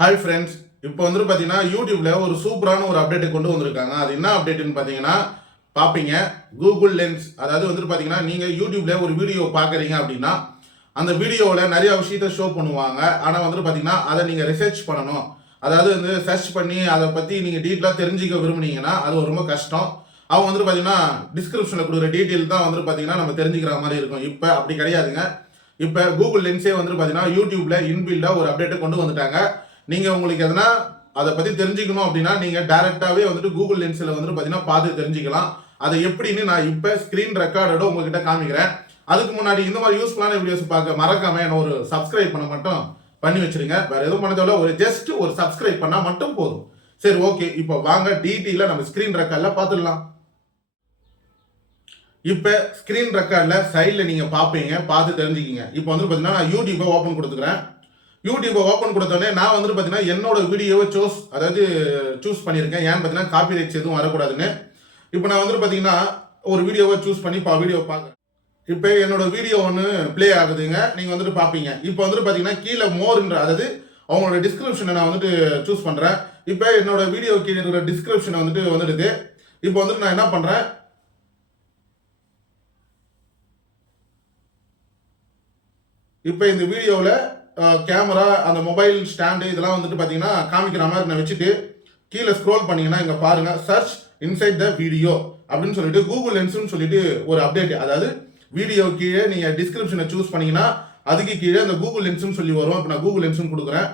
Hi friends, இப்போ வந்துட்டு பார்த்தீங்கன்னா யூடியூப்ல ஒரு சூப்பரான ஒரு அப்டேட் கொண்டு வந்திருக்காங்க. அது என்ன அப்டேட்னு பார்த்தீங்கன்னா பார்ப்பீங்க. கூகுள் லென்ஸ், அதாவது வந்துட்டு பார்த்தீங்கன்னா நீங்கள் யூடியூப்ல ஒரு வீடியோ பார்க்குறீங்க அப்படின்னா அந்த வீடியோவில் நிறைய விஷயத்த ஷோ பண்ணுவாங்க. ஆனால் வந்துட்டு பார்த்தீங்கன்னா அதை நீங்கள் ரிசர்ச் பண்ணணும். அதாவது வந்து சர்ச் பண்ணி அதை பற்றி நீங்கள் டீட்டெயிலாக தெரிஞ்சுக்க விரும்புனீங்கன்னா அது ரொம்ப கஷ்டம். அவங்க வந்துட்டு பார்த்தீங்கன்னா டிஸ்கிரிப்ஷனில் கொடுக்குற டீட்டெயில் தான் வந்துட்டு பார்த்தீங்கன்னா நம்ம தெரிஞ்சுக்கிற மாதிரி இருக்கும். இப்போ அப்படி கிடையாதுங்க. இப்போ கூகுள் லென்ஸே வந்துட்டு பார்த்தீங்கன்னா யூடியூப்ல இன்பில்டாக ஒரு அப்டேட்டை கொண்டு வந்துட்டாங்க. நீங்கள் உங்களுக்கு எதனா அதை பற்றி தெரிஞ்சுக்கணும் அப்படின்னா நீங்கள் டைரெக்டாகவே வந்துட்டு கூகுள் லென்ஸில் வந்துட்டு பார்த்தீங்கன்னா பார்த்து தெரிஞ்சுக்கலாம். அதை எப்படின்னு நான் இப்போ ஸ்க்ரீன் ரெக்கார்டோட உங்ககிட்ட காமிக்கிறேன். அதுக்கு முன்னாடி இந்த மாதிரி யூஸ்ஃபுல்லான வீடியோஸ் பார்க்க மறக்காம என்ன ஒரு சப்ஸ்கிரைப் பண்ண மட்டும் பண்ணி வச்சிருங்க. வேற எதுவும் பண்ணதோட ஒரு ஜஸ்ட் ஒரு சப்ஸ்கிரைப் பண்ணா மட்டும் போதும். சரி, ஓகே. இப்போ வாங்க டீட்டெயிலாக நம்ம ஸ்க்ரீன் ரெக்கார்ட்ல பார்த்துடலாம். இப்போ ஸ்க்ரீன் ரெக்கார்டில் சைடில் நீங்கள் பார்ப்பீங்க, பார்த்து தெரிஞ்சுக்கிங்க. இப்போ வந்து பார்த்தீங்கன்னா நான் யூடியூப்பை ஓப்பன் கொடுத்துக்கிறேன். யூடியூப்பை ஓப்பன் கொடுத்தோடனே நான் வந்துட்டு பார்த்தீங்கன்னா என்னோட வீடியோவை சூஸ் பண்ணியிருக்கேன். ஏன்னு பார்த்தீங்கன்னா காப்பி ரைட்ஸ் எதுவும் வரக்கூடாதுன்னு. இப்போ நான் வந்துட்டு பார்த்தீங்கன்னா ஒரு வீடியோவை சூஸ் பண்ணி வீடியோ பார்க்குறேன். இப்போ என்னோட வீடியோ ஒன்று ப்ளே ஆகுதுங்க, நீங்கள் வந்துட்டு பார்ப்பீங்க. இப்போ வந்துட்டு பார்த்தீங்கன்னா கீழே மோர்ன்ற, அதாவது அவங்களோட டிஸ்கிரிப்ஷனை நான் வந்துட்டு சூஸ் பண்ணுறேன். இப்போ என்னோட வீடியோ கீழே இருக்கிற டிஸ்கிரிப்ஷனை வந்துடுது. இப்போ வந்துட்டு நான் என்ன பண்ணுறேன், இப்போ இந்த வீடியோவில் கேமரா, அந்த மொபைல் ஸ்டாண்டு இதெல்லாம் வந்துட்டு பார்த்தீங்கன்னா காமிக்கிற மாதிரி நான் வச்சுட்டு கீழே ஸ்க்ரோல் பண்ணீங்கன்னா இங்கே பாருங்க, சர்ச் இன்சைட் த வீடியோ அப்படின்னு சொல்லிட்டு கூகுள் லென்ஸ்னு சொல்லிட்டு ஒரு அப்டேட். அதாவது வீடியோ கீழே நீங்கள் டிஸ்கிரிப்ஷனை சூஸ் பண்ணீங்கன்னா அதுக்கு கீழே அந்த கூகுள் லென்ஸ்னு சொல்லி வரும். இப்போ நான் கூகுள் லென்ஸ்னு கொடுக்குறேன்.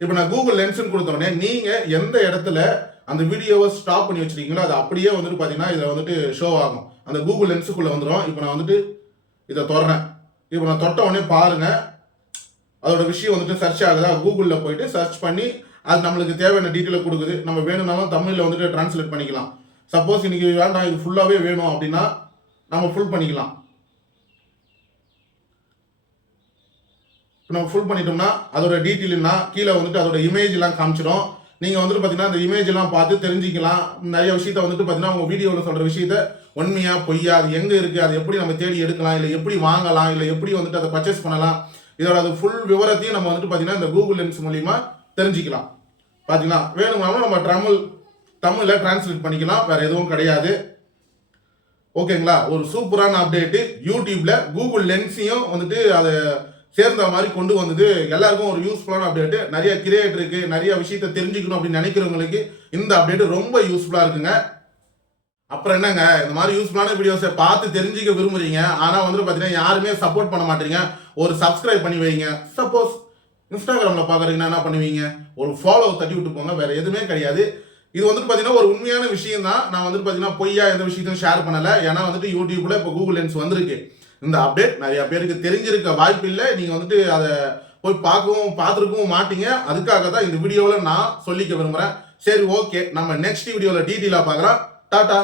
இப்போ நான் கூகுள் லென்ஸ்னு கொடுத்தோடனே நீங்கள் எந்த இடத்துல அந்த வீடியோவை ஸ்டாப் பண்ணி வச்சிருக்கீங்களோ அது அப்படியே வந்துட்டு பார்த்தீங்கன்னா இதில் வந்துட்டு ஷோ ஆகும். அந்த கூகுள் லென்ஸுக்குள்ளே வந்துடும். இப்போ நான் வந்துட்டு இதை தொடறேன். இப்போ நான் தொட்ட உடனே பாருங்க, அதோட விஷயம் வந்துட்டு சர்ச் ஆகுதா, கூகுளில் போயிட்டு சர்ச் பண்ணி அது நம்மளுக்கு தேவையான டீட்டெயிலை கொடுக்குது. நம்ம வேணும்னாலும் தமிழில் வந்துட்டு டிரான்ஸ்லேட் பண்ணிக்கலாம். சப்போஸ் இன்னைக்கு வேண்டாம், இது ஃபுல்லாகவே வேணும் அப்படின்னா நம்ம ஃபுல் பண்ணிக்கலாம். நம்ம ஃபுல் பண்ணிட்டோம்னா அதோட டீட்டெயில்னா கீழே வந்துட்டு அதோட இமேஜ்லாம் காமிச்சிடும். நீங்கள் வந்துட்டு பார்த்தீங்கன்னா அந்த இமேஜெல்லாம் பார்த்து தெரிஞ்சிக்கலாம். நிறைய விஷயத்த வந்துட்டு பார்த்தீங்கன்னா உங்கள் வீடியோவில் சொல்கிற விஷயத்த உண்மையா பொய்யா, அது எங்கே இருக்குது, அது எப்படி நம்ம தேடி எடுக்கலாம், இல்லை எப்படி வாங்கலாம், இல்லை எப்படி வந்துட்டு அதை பர்ச்சேஸ் பண்ணலாம், இதோட அது ஃபுல் விவரத்தையும் நம்ம வந்துட்டு பார்த்தீங்கன்னா இந்த கூகுள் லென்ஸ் மூலிமா தெரிஞ்சிக்கலாம். பார்த்தீங்கன்னா வேணும்னாலும் நம்ம தமிழில் டிரான்ஸ்லேட் பண்ணிக்கலாம். வேறு எதுவும் கிடையாது. ஓகேங்களா? ஒரு சூப்பரான அப்டேட்டு. யூடியூப்ல கூகுள் லென்ஸையும் வந்துட்டு அதை சேர்ந்த மாதிரி கொண்டு வந்தது. எல்லாருக்கும் ஒரு யூஸ்ஃபுல்லான அப்டேட்டு. நிறைய கிரியேட்டருக்கு நிறைய விஷயத்த தெரிஞ்சுக்கணும் அப்படின்னு நினைக்கிறவங்களுக்கு இந்த அப்டேட் ரொம்ப யூஸ்ஃபுல்லாக இருக்குங்க. அப்புறம் என்னங்க, இந்த மாதிரி யூஸ்ஃபுல்லான வீடியோஸை பார்த்து தெரிஞ்சுக்க விரும்புறீங்க, ஆனால் வந்துட்டு பார்த்தீங்கன்னா யாருமே சப்போர்ட் பண்ண மாட்டீங்க. ஒரு சப்ஸ்கிரைப் பண்ணி வைங்க. சப்போஸ் இன்ஸ்டாகிராமில் பார்க்குறீங்கன்னா என்ன பண்ணுவீங்க, ஒரு ஃபாலோ தட்டி விட்டு போங்க. வேறு எதுவுமே கிடையாது. இது வந்துட்டு பார்த்தீங்கன்னா ஒரு உண்மையான விஷயம் தான். நான் வந்துட்டு பார்த்தீங்கன்னா பொய்யா எந்த விஷயத்தையும் ஷேர் பண்ணலை. ஏன்னா வந்துட்டு யூடியூப்ல இப்போ கூகுள் லென்ஸ் வந்திருக்கு. இந்த அப்டேட் நிறைய பேருக்கு தெரிஞ்சிருக்க வாய்ப்பு இல்லை. நீங்கள் வந்துட்டு அதை போய் பார்த்துருக்கவும் மாட்டீங்க. அதுக்காக தான் இந்த வீடியோவில் நான் சொல்லிக்க விரும்புகிறேன். சரி, ஓகே. நம்ம நெக்ஸ்ட் வீடியோவில் டீட்டெயிலாக பார்க்கலாம். டாடா.